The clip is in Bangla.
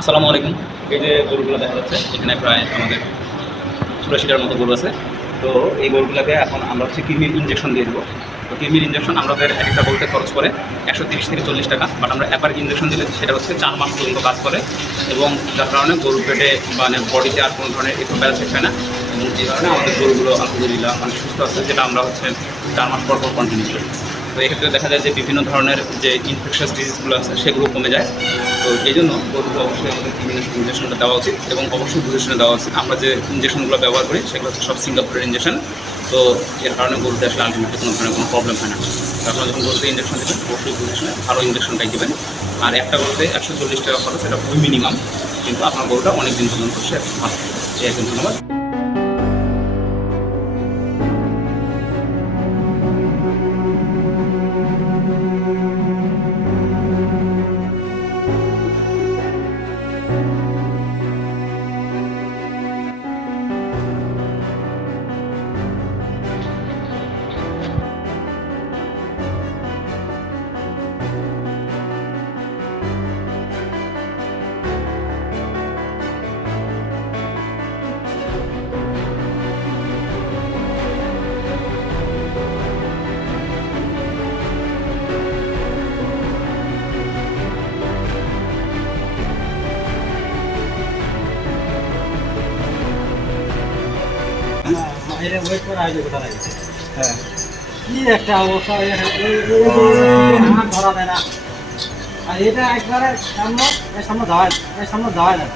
আসসালামু আলাইকুম। এই যে গরুগুলো দেখা যাচ্ছে, এখানে প্রায় আমাদের চুরাশিটার মতো গরু আছে। তো এই গরুগুলোকে এখন আমরা হচ্ছে কিডনির ইঞ্জেকশন দিয়ে দেবো। তো কিডনির ইঞ্জেকশন আমাদের এক একটা গরুতে খরচ করে একশো তিরিশ থেকে চল্লিশ টাকা বাট আমরা অ্যাপার ইঞ্জেকশন দিলে সেটা হচ্ছে চার মাস পর্যন্ত কাজ করে এবং যার কারণে গরুর পেটে মানে বডিতে আর কোনো ধরনের একটু প্যারাসাইট হয় না এবং এই কারণে আমাদের গরুগুলো আলহামদুলিল্লাহ অনেক সুস্থ আছে, যেটা আমরা হচ্ছে চার মাস পর পর কন্টিনিউ করি। তো এক্ষেত্রে দেখা যায় যে বিভিন্ন ধরনের যে ইনফেকশাস ডিজিজগুলো আছে, সেগুলো কমে যায়। তো এই জন্য গরুকে অবশ্যই আমাদের ইমিউনেশন ইঞ্জেকশনটা দেওয়া উচিত এবং অবশ্যই বুঝে শুনে দেওয়া উচিত। আমরা যে ইঞ্জেকশনগুলো ব্যবহার করি, সেগুলো হচ্ছে সব সিঙ্গাপুরের ইঞ্জেকশন তো এর কারণে গরুতে আসলে আলটিমেটলি কোনো ধরনের কোনো প্রবলেম হয় না। তো আপনারা যখন গরুতে ইঞ্জেকশন দেবেন, অবশ্যই বুঝে শুনে ভালো ইঞ্জেকশনটাই দেবেন। আর একটা গরুতে একশো চল্লিশ টাকা খরচ, এটা খুবই মিনিমাম কিন্তু আপনার গরুটা অনেক দিন পর্যন্ত সে ভালো। এই ধন্যবাদ। হয় হ্যাঁ। কি একটা অবস্থা ধরা দেয় না। আর এটা একবারে সামনে এর সামনে দাঁড়ায় এর সামনে দাঁড়ায় না।